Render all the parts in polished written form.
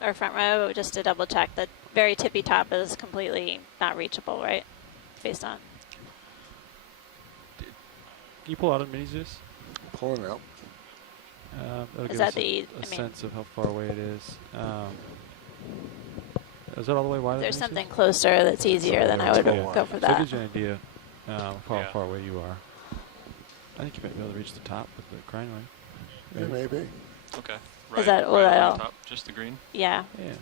or front row, just to double check. The very tippy top is completely not reachable, right? Based on. Can you pull out a mini Zeus? Pulling out. That'll Is give that us the, a sense of how far away it is. Is that all the way wide? there's something closer that's easier, then I would go for So it that. gives you an idea how far away you are. I think you might be able to reach the top with the crinoid. Yeah, maybe. Okay. Is that right what on I'll? top, just the green? Yeah. Yeah.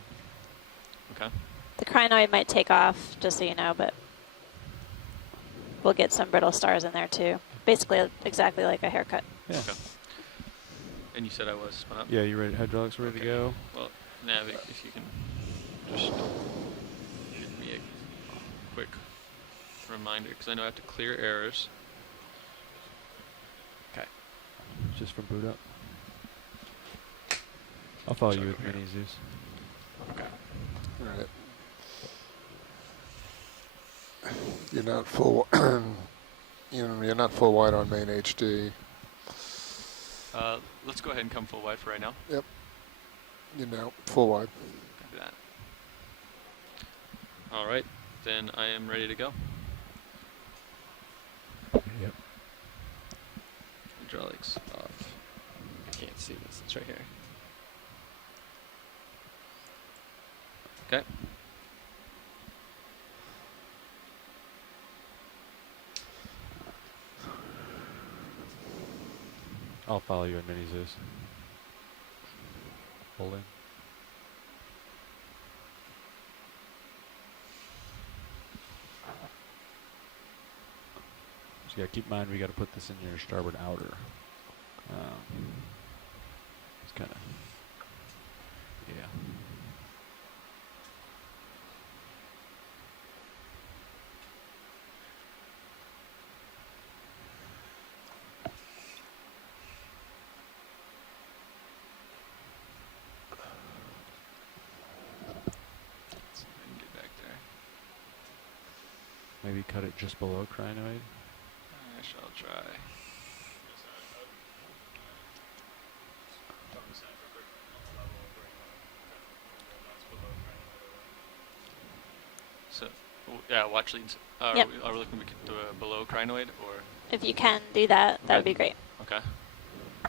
Okay. The crinoid might take off, just so you know, but we'll get some brittle stars in there too. Basically, exactly like a haircut. Yeah. Okay. And you said I was spun up? Yeah, you ready? Hydraulics ready to go? Well, Nav, if you can just give me a quick reminder, because I know I have to clear errors. Okay. Just from boot up. I'll follow you with mini Zeus. Okay. All right. You're not full. You're not full wide on main HD. Let's go ahead and come full wide for right now. Yep. You're now full wide. Copy that. All right, then I am ready to go. Yep. Hydraulics off. I can't see this. It's right here. Okay. I'll follow you in mini Zeus. Holding. So yeah, keep in mind we got to put this in your starboard outer. It's kind of, yeah. Let's see if I can get back there. Maybe cut it just below crinoid. I shall try. So, yeah, watch leads. Yep. Are we looking to below crinoid or? If you can do that, that would Okay. be great. Okay.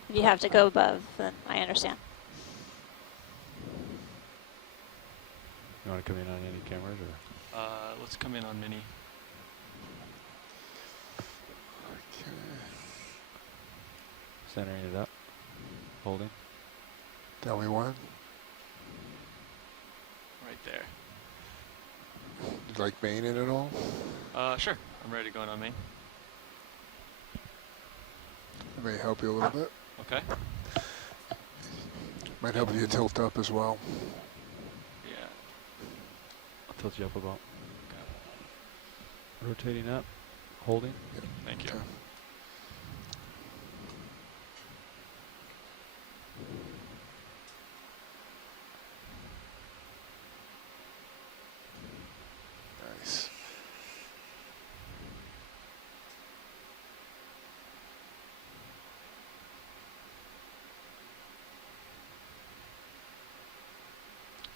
If you have to go above, then I understand. You want to come in on any cameras or? Let's come in on mini. Okay. Centering it up. Holding. Delhi one. Right there. You'd like main in at all? Sure. I'm ready to go in on main. It may help you a little bit. Okay. Might help you tilt up as well. Yeah. I'll tilt you up about. Okay. Rotating up. Holding. Yep. Thank you. Okay. Nice.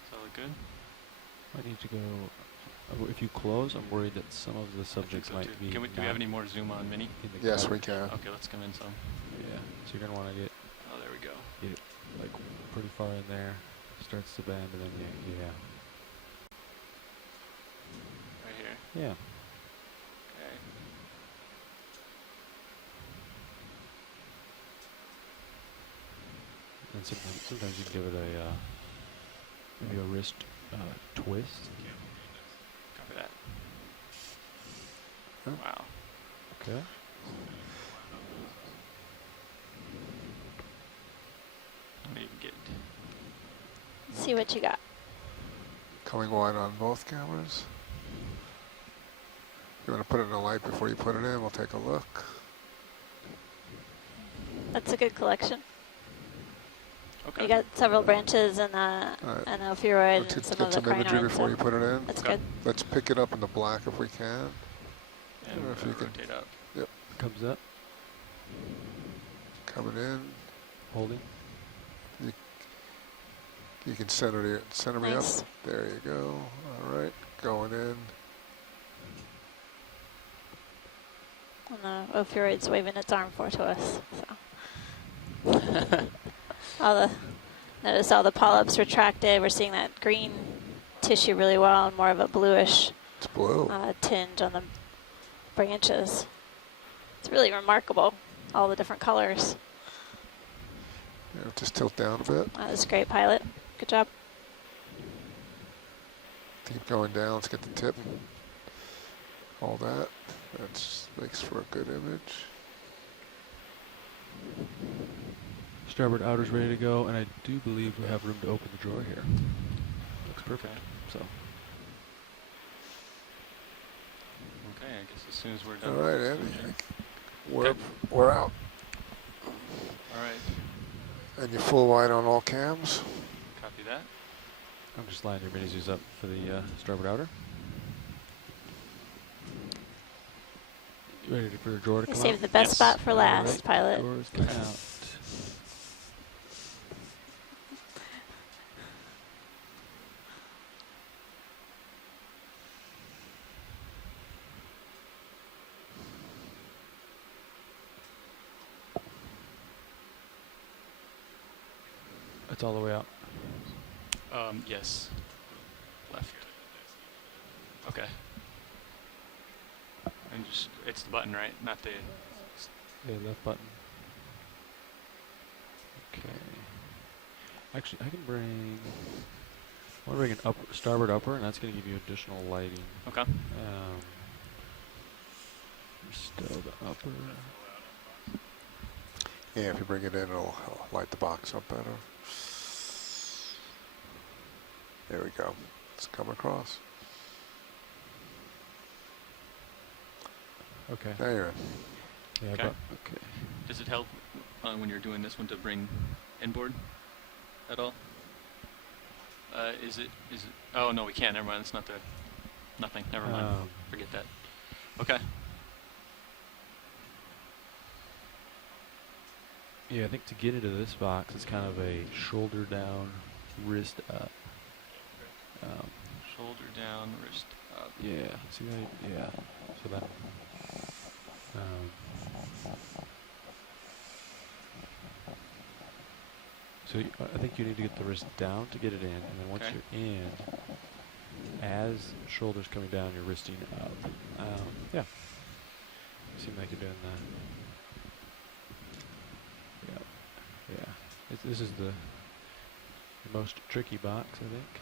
Does that look good? I need to go. If you close, I'm worried that some of the subjects so might too. be. Do we have any more zoom on mini? Yes, we can. Okay, let's come in some. Yeah. So you're gonna want to get Oh, there we go. it like pretty far in there. Starts to bend, and then yeah. Right here. Yeah. Okay. And sometimes you can give it a maybe a wrist twist. Copy that. Huh? Wow. Okay. Let me get. See what you got. Coming wide on both cameras. You want to put it in the light before you put it in? We'll take a look. That's a good collection. Okay. You got several branches and the ophiuroid Let's and some get of some the imagery crinoid, before so you put it in. that's Okay. good. Let's pick it up in the black if we can. And don't know if you can- rotate up. Comes up. Coming in. Holding. You can center me up. Nice. There you go. All right, going in. And the opioid's waving its arm for to us. So. Notice all the polyps retracted. We're seeing that green tissue really well and more of a bluish It's blue. tinge on the branches. It's really remarkable, all the different colors. Yeah, just tilt down a bit. That was great, pilot. Good job. Keep going down. Let's get the tip. All that. That makes for a good image. Starboard outer's ready to go, and I do believe we have room to open the drawer here. Looks perfect. So. Okay, I guess as soon as we're All done. right, Andy. Okay. We're out. All right. And you're full wide on all cams. Copy that. I'm just lining your mini-zoos up for the starboard outer. You ready for your drawer to You come saved out? the best Yes. spot for last, All right, pilot. Drawers come out. It's all the way out. Yes. Left. Okay. And just, it's the button, right? Not the, Yeah, left button. Okay. Actually, I can bring. I want to bring an starboard upper, and that's going to give you additional lighting. okay. Still the upper. Yeah, if you bring it in, it'll light the box up better. There we go. It's come across. Okay. Now you're in. Yeah. Okay. Okay. Does it help when you're doing this one to bring inboard at all? Is it, oh no, we can't, never mind, it's not the, nothing, never mind, forget that. Okay. Yeah, I think to get into this box, it's kind of a shoulder down, wrist up. Shoulder down, wrist up. Yeah. See that? Yeah. So that. So I think you need to get the wrist down to get it in, and then once Okay. you're in, as shoulders coming down, you're wristing up. Yeah. Seem like you're doing that. Yeah. Yeah. This is the most tricky box, I think.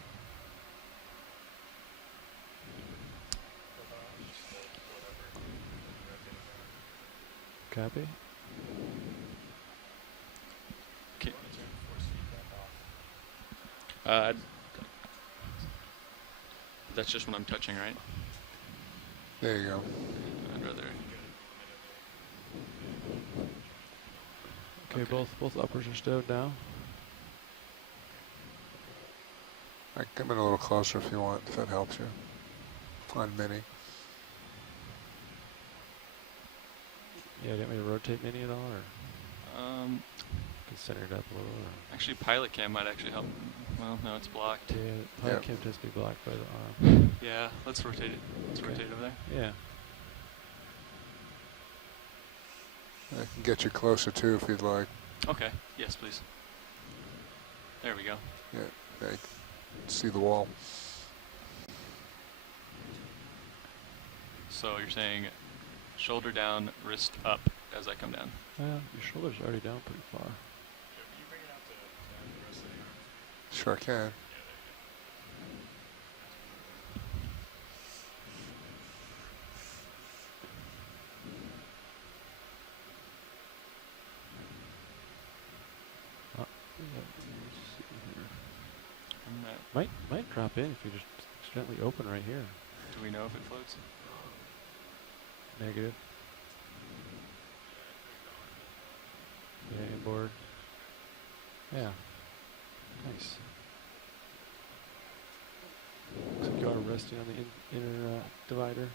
Copy. Okay. That's just when I'm touching, right? There you go. I'd rather. Okay, Okay. both uppers are stowed now. I can come in a little closer if you want, if that helps you. On mini. Yeah, do you want me to rotate mini at all, or can center it up a little? Or? Actually, pilot cam might actually help. Well, no, it's blocked. Yeah, pilot Yep. cam tends to be blocked by the arm. Yeah, let's rotate it. Let's Okay. rotate it over there. Yeah. I can get you closer too if you'd like. Okay. Yes, please. There we go. Yeah, you can see the wall. So you're saying shoulder down, wrist up as I come down. Your shoulder's already down pretty far. Sure can. Let me see here. And that, Might drop in if you just gently open right here. do we know if it floats? Negative. Yeah, inboard. Yeah. Nice. Looks like you are resting on the inner divider.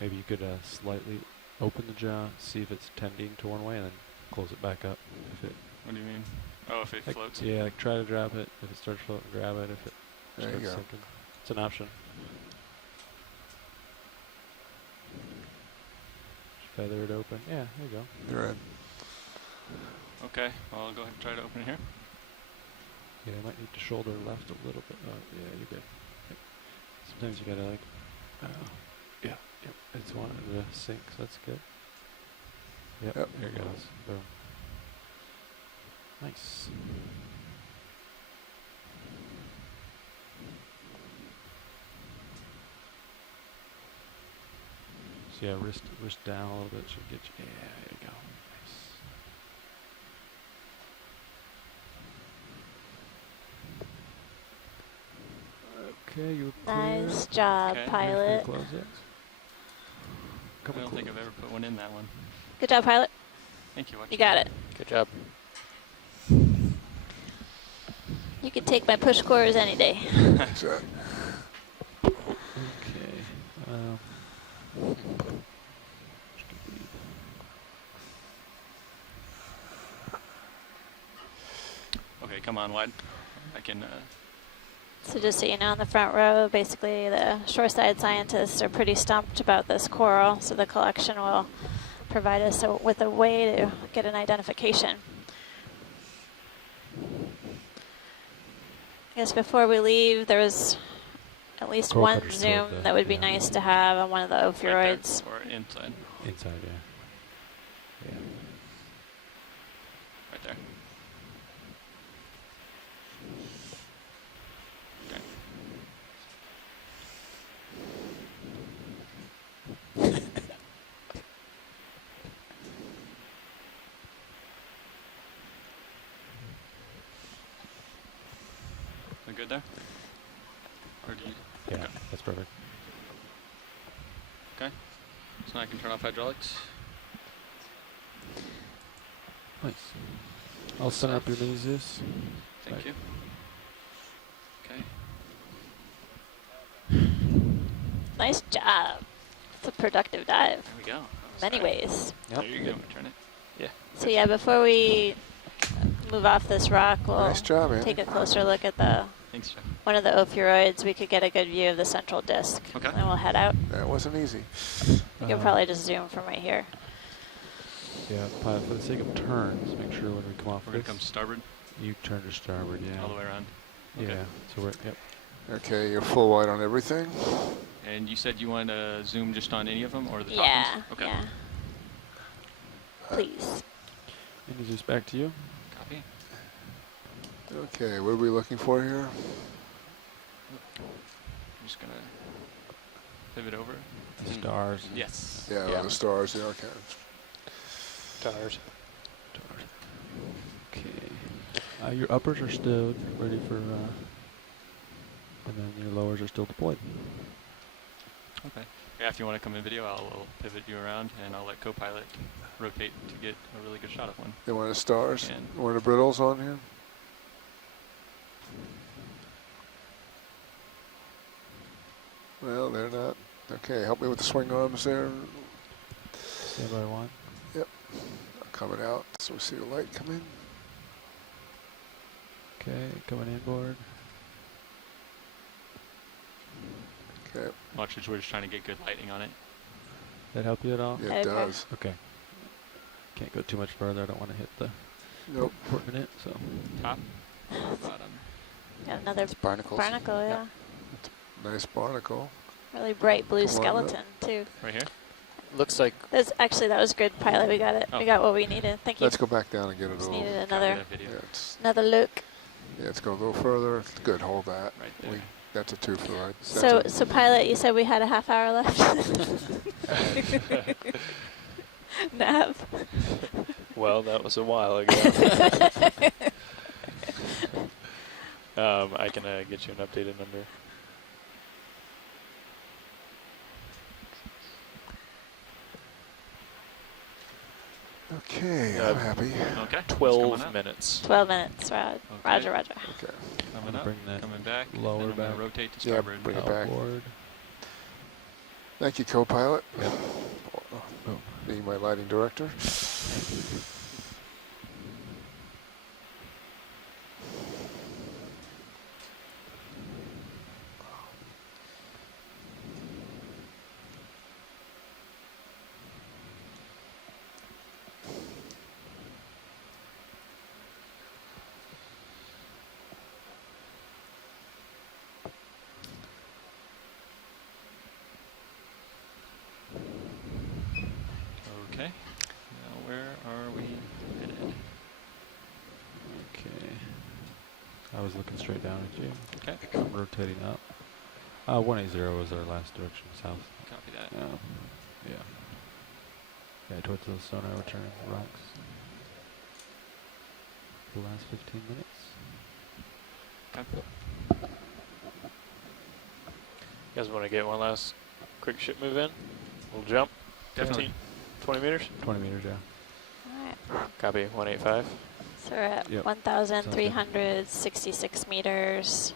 Maybe you could slightly open the jaw, see if it's tending to one way, and then close it back up. If it What do you mean? Oh, if it like, floats. yeah, like try to drop it. If it starts floating, grab it. If it There you starts go. sinking, it's an option. Feather it open. Yeah, there you go. You're in. Okay, well, I'll go ahead and try to open it here. Yeah, I might need to shoulder left a little bit. Oh, yeah, you're good. Yep. Sometimes you gotta like, yeah, yep. It's wanting to sink, so that's good. Yep, Yep. there it goes. Boom. Nice. So yeah, wrist down a little bit should get you. Yeah, there you go. Nice. Okay, you're clear. Nice job, Okay. pilot. Close it. I don't think I've ever put one in that one. Good job, pilot. Thank you. You got it. Good job. You can take my push cores any day. So, Okay. Okay, come on, wide. I can. So just so you know, in the front row, basically the shoreside scientists are pretty stumped about this coral, so the collection will provide us with a way to get an identification. I guess before we leave, there was at least Coral one cutter's zoom toward the- that would be yeah. nice to have on one of the Right there, ophiuroids. or inside. Inside, yeah. Yeah. Right there. Okay. We good there? Or do you? Yeah, Okay. that's perfect. Okay. So now I can turn off hydraulics. Nice. I'll center up your mini Zeus. Thank Right. you. Okay. Nice job. It's a productive dive, There we go. many ways. Yep. There you go. Turn it. So yeah, before we move off this rock, we'll nice job, Andy. take a closer look at the Thanks, Jeff. one of the ophiuroids. We could get a good view of the central disc. Okay. And then we'll head out. That wasn't easy. We can probably just zoom from right here. Yeah, pilot, for the sake of turns, make sure when we come off We're gonna this, come starboard you turn to starboard, yeah. all the way around. Yeah, Okay. so we're, yep. Okay, you're full wide on everything. And you said you want to zoom just on any of them or the top Yeah, ones? Okay. yeah. Please. Mini Zeus back to you. Copy. Okay, what are we looking for here? I'm just gonna pivot over. The stars. Yes. Yeah, Yeah. the stars. Yeah, okay. Tires. Stars. Okay. Your uppers are stowed, ready for, and then your lowers are still deployed. Okay. Yeah, if you want to come in video, I'll pivot you around and I'll let co-pilot rotate to get a really good shot of one. They want the stars. And- Want the brittles on here? Well, they're not. Okay, help me with the swing arms there. Stand by one. Coming out, so we see the light come in. Okay, coming inboard. Okay, Watch, we're just trying to get good lighting on it. That help you at all? yeah, Okay. it does. Okay. Can't go too much further. I don't want to hit the Nope. port minute, so. Top or bottom? Got another It's barnacles. barnacle, yeah. Nice barnacle. Really bright blue Come on, skeleton, too. Right here? Looks like That was good, pilot. We got it. Oh. We got what we needed. Thank you. Let's go back down and get it a Just little. needed Copy another that video. another look. Yeah, let's go a little further. Good, hold that. Right there. That's a 2 for right. So pilot, you said we had a half hour left. Nav. well, that was a while ago. I can get you an updated number. Okay, I'm happy. Okay. it's 12 coming up. minutes. 12 minutes, Rod. Okay. Roger, roger. Okay. I'm Coming gonna up, bring that coming back, lower and then I'm back. gonna rotate to Yeah, starboard. bring it back. outboard. Thank you, co-pilot. Yep. Boom. Being my lighting director. Okay. Now where are we headed? Okay. I was looking straight down at you. Okay. I'm rotating up. 180 was our last direction, south. Copy that. Yeah. Yeah, towards those sonar return rocks. The last 15 minutes. Okay. You guys want to get one last quick ship move in? We'll jump. Definitely. 20 meters? 20 meters, yeah. All right. Copy, 185. So we're at Yep. 1,366 meters.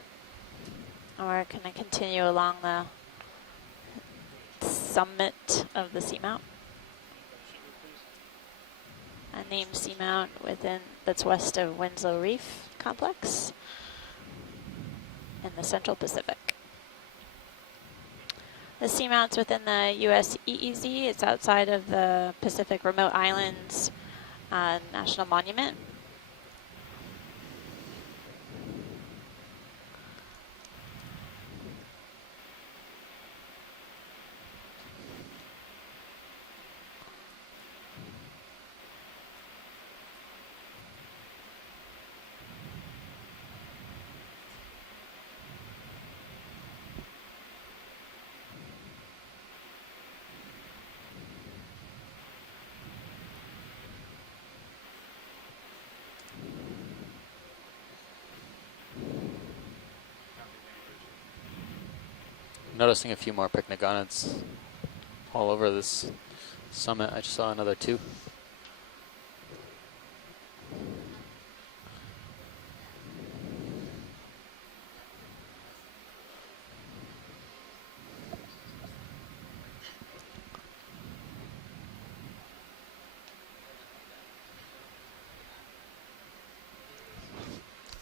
And we're going to continue along the summit of the seamount. A named seamount within that's west of Winslow Reef Complex in the Central Pacific. The seamount's within the U.S. EEZ. It's outside of the Pacific Remote Islands National Monument. Noticing a few more picnogonids all over this summit. I just saw another 2.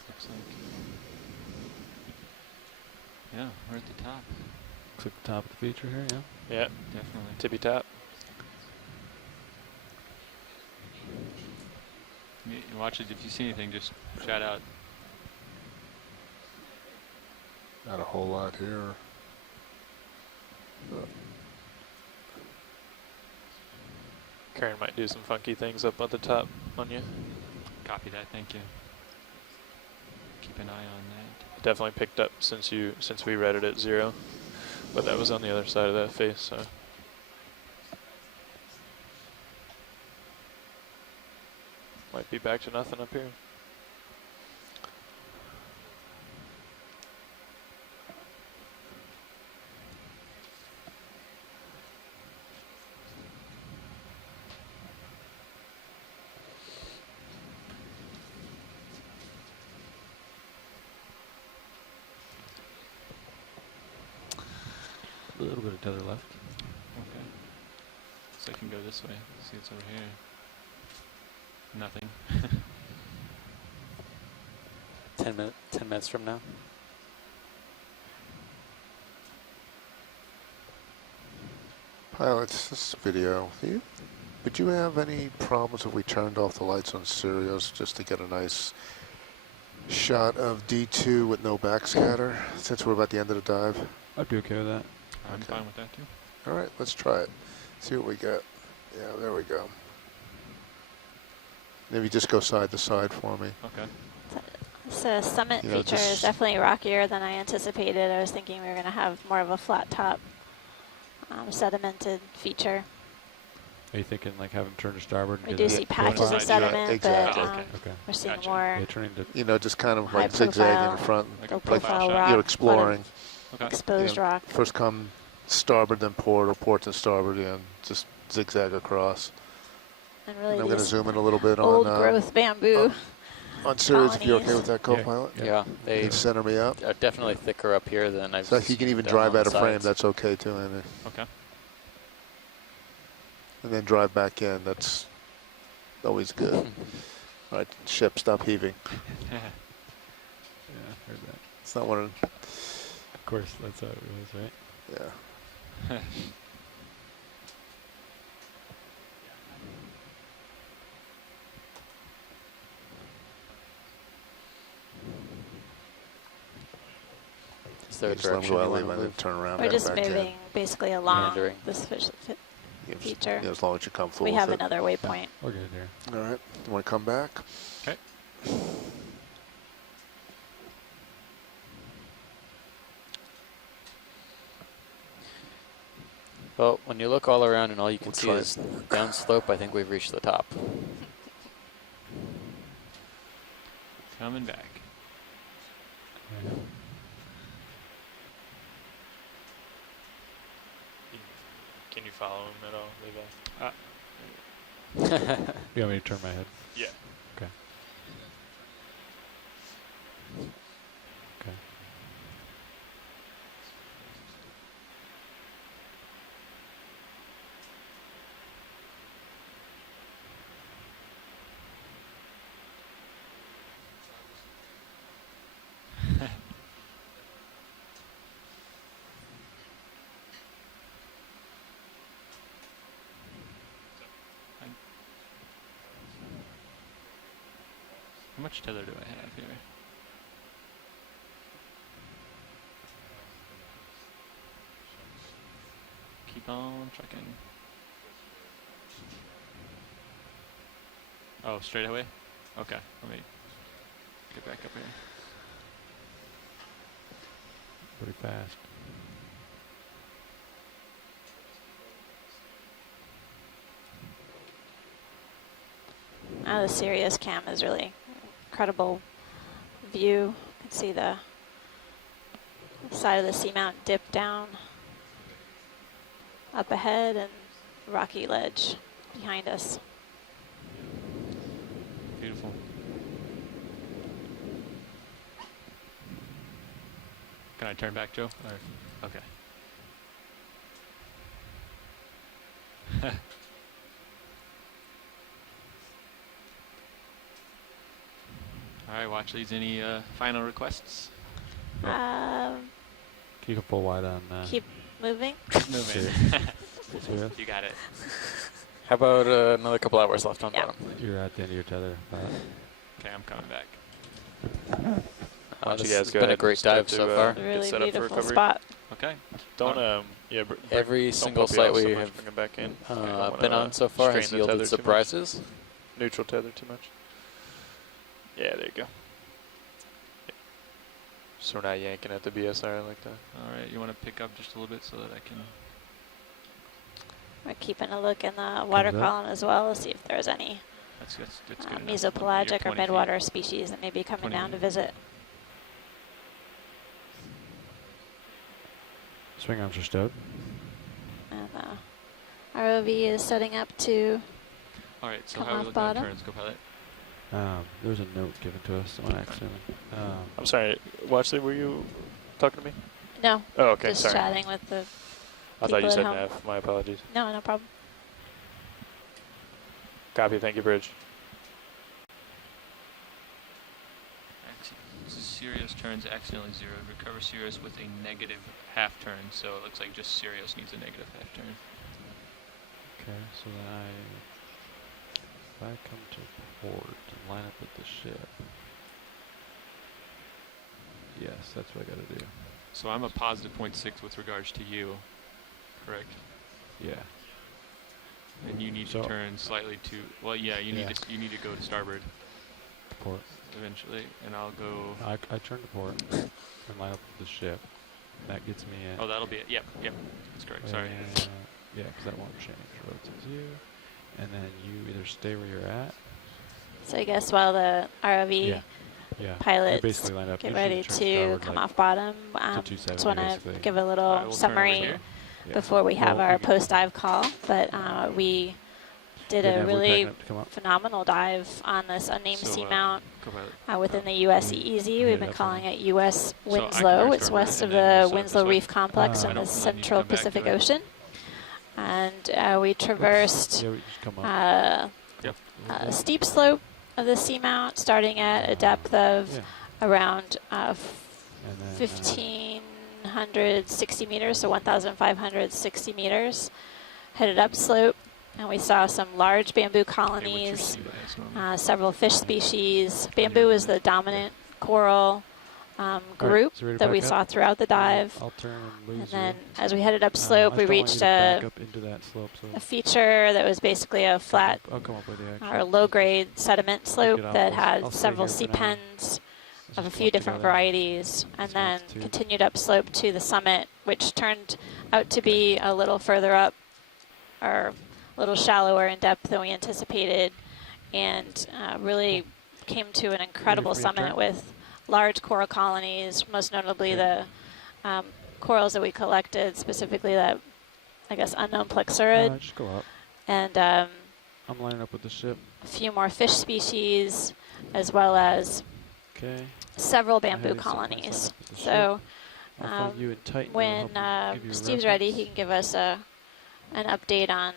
Looks like. Yeah, we're at the top. Looks like the top of the feature here, yeah. Yeah, Definitely. tippy top. You watch it. If you see anything, just shout out. Not a whole lot here. Karen might do some funky things up at the top on you. Copy that. Thank you. Keep an eye on that. Definitely picked up since we read it at 0, but that was on the other side of that face, so. Might be back to nothing up here. A little bit of tether left. Okay. So I can go this way. See what's over here. Nothing. 10 minutes from now. Pilots, this video, would you have any problems if we turned off the lights on Sirius just to get a nice shot of D2 with no backscatter, since we're about the end of the dive? I'd be okay with that. I'm Okay. fine with that too. All right, let's try it. See what we get. Yeah, there we go. Maybe just go side to side for me. Okay. This summit You know, feature is just- definitely rockier than I anticipated. I was thinking we were going to have more of a flat top sedimented feature. Are you thinking like have them turn to starboard? And We get do a see Yeah, patches yeah, of sediment, exactly. but Okay. Okay. we're seeing Gotcha. more Yeah, turning to You know, just kind of High like zigzagging in profile. front, Like low a profile profile shot. rock. you're a lot of exploring. Okay. exposed Yeah. rock. First come starboard, then port, or port then starboard, and just zigzag across. And And really I'm going to these zoom in a little bit old on growth bamboo. on Sirius, if you're okay colonies. with that, co-pilot. Yeah. Yeah, You they can center me up. are definitely thicker up here than I've So if you can even done drive on the out of frame, sides. that's okay too, Andy. Okay. and then drive back in. That's always good. All right, ship, stop heaving. Yeah, heard that. It's not one of, Of course, that's how it was, right? yeah. Is there a Just let 'em direction go you out, want leave, to and then move? turn around. We're back just back in. moving basically along Meandering. this Yeah, just- feature. yeah, as long as you're comfortable We with have it. another waypoint. We're good here. All right, you want to come back? Okay. Well, when you look all around and all you can We'll see try is downslope, I think we've reached the top. Coming back. Yeah. Can you follow him at all, Levi? You want me to turn my head? Yeah. Okay. Okay. How much tether do I have here? Keep on trucking. Oh, straight away? Okay, let me get back up here. Pretty fast. Now the Sirius cam is really incredible view. You can see the side of the seamount dip down up ahead and rocky ledge behind us. Beautiful. Can I turn back, Joe? Or, okay. All right, watch these. Any final requests? Can you go full wide on Keep moving. Moving. Serious? You got it. How about another couple hours left on Yeah. bottom? You're at the end of your tether. Okay, I'm coming back. Why don't This you guys has go been a ahead great and start dive to, so far. get Really set up for beautiful recovery. spot. Okay. Don't Every don't single pull me site off so we much have bringing back in. I don't been wanna on so far strain has the tether yielded too much. surprises. Neutral tether too much. Yeah, there you go. So we're not yanking at the BSR like that. All right, you want to pick up just a little bit so that I can... We're keeping a look in the water Comes up. column as well to see if there's any That's good enough. mesopelagic or 20 feet. midwater species that may be coming 20 down to feet. visit. Swing arms are stowed. And ROV is setting up to All right, so Come how are we off looking at bottom. turns, co-pilot? There was a note given to us on accident. I'm sorry, Watchley, were you talking to me? no, Oh, okay, just sorry. chatting with the I thought you people said at home. Nav. My apologies. No, no problem. Copy, thank you, Bridge. Sirius turns accidentally zeroed. Recover Sirius with a negative half turn, so it looks like just Sirius needs a negative half turn. Okay, so then if I come to port and line up with the ship. Yes, that's what I gotta do. So I'm a positive 0.6 with regards to you, correct? Yeah. And you need So- to turn slightly to, well, yeah, you Yeah. need to go to starboard To port. eventually, and I'll go. I turn to port and line up with the ship. That gets me in. Oh, that'll be it. Yep, that's correct. Sorry. Yeah, because that won't change. Rotates you. And then you either stay where you're at. So I guess while the ROV Yeah. Yeah. I pilots basically line up. get usually ready turn to starboard, come like, off bottom, to just 270 want to basically. give a little All right, we'll turn over summary here. Yeah. before we have Well, our you can- post-dive call. But we did Didn't a have really Woodpecker to come up. phenomenal dive on this unnamed So, seamount Co-pilot. within the US Mm. EEZ. Yeah, We've been that's calling fine. it US So I can Winslow. turn It's starboard west and of then we'll the set up Winslow this way? Reef Complex I in don't the need to Central come back to Pacific it. Ocean. And we traversed Yeah, we just come up. Yep. a steep slope of the seamount, starting at a depth of Yeah. around And then, 1,560 meters, so 1,560 meters. Headed up slope, and we saw some large bamboo Okay, what's your colonies, sea bias? several fish species. Bamboo is the dominant coral group so ready to that we back saw up? throughout the dive. I'll turn and lose And then you. as we headed up I slope, just we don't want you reached to back a up into that slope, so feature that was basically a flat I'll come up with the action. or low-grade sediment slope off that this. had I'll stay several here for sea now. pens Let's of a just few walk different together. varieties, and This then one's two. continued up slope to the summit, which turned out to be a little further up, or a little shallower in depth than we anticipated, and really came to an incredible for your turn? summit with large coral colonies, most notably Okay. the corals that we collected, specifically that, I guess, unknown plexurid, Just go up. and I'm lining up with the ship. a few more fish species, as well as Okay. several Go ahead bamboo and set myself colonies. up with the ship. So I'll um, find you and Titan. when Steve's ready, he can give us an update on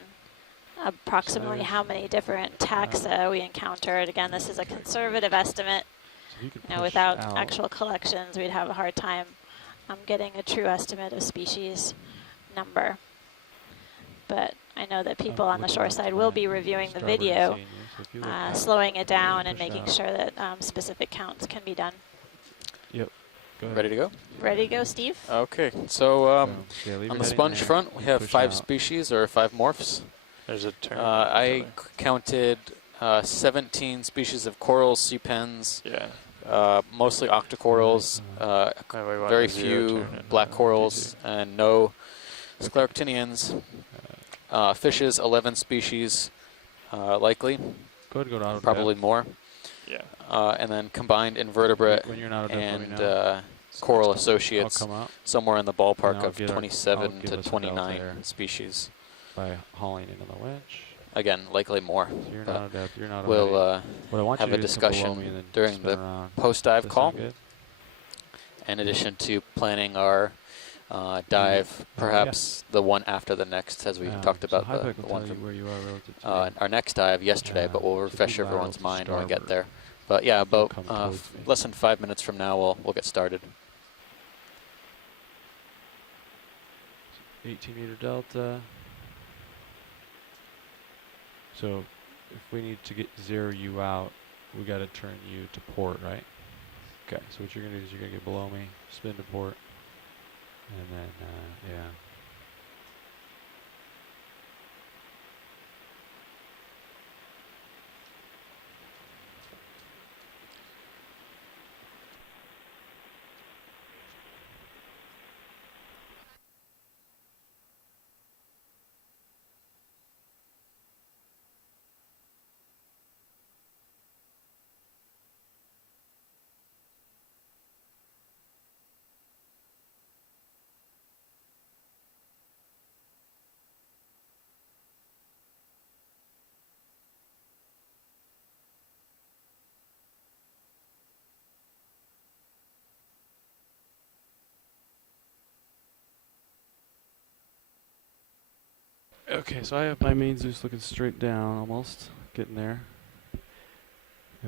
approximately there's, how many different taxa we encountered. Again, this is a conservative estimate. So you can You know, push without out. actual collections, we'd have a hard time getting a true estimate of species number. But I know that people on the looking shore up side to will that be reviewing the starboard and video, seeing you, so if you look out, slowing it down and push making out. sure that specific counts can be done. Go ahead. Ready to go? Ready to go, Steve? Okay, so Yeah, leave on your the head in sponge there front, we and have push 5 out. species, or 5 morphs. There's a turn. I counted 17 species of corals, sea pens, Yeah. mostly octocorals, And we want very a zero few turn and, black corals, GG. and no scleractinians. Fishes, 11 species, likely, Go ahead and go to auto probably depth. more. Yeah. And then combined invertebrate When you're not out of depth, let me and know. coral I'll associates, come out somewhere in the ballpark I'll of get our- I'll 27 give to us a delta 29 there. species. by hauling in on the winch. Again, likely more. So you're But not out of depth. You're not We'll already. What I want have you a to do is come below discussion me and then during spin the around. post-dive Does that call, sound good? in addition to planning our dive, perhaps the one after the next, as we talked so about high the back will one tell you from where you are relative to me. our next dive yesterday, but we'll so refresh do lateral everyone's to mind when we get starboard. there. But yeah, about come towards me. less than 5 minutes from now, we'll get started. 18-meter delta. So if we need to zero you out, we got to turn you to port, right? Okay, so what you're going to do is you're going to get below me, spin to port, and then, yeah. Okay, so I have my main Zeus looking straight down, almost getting there.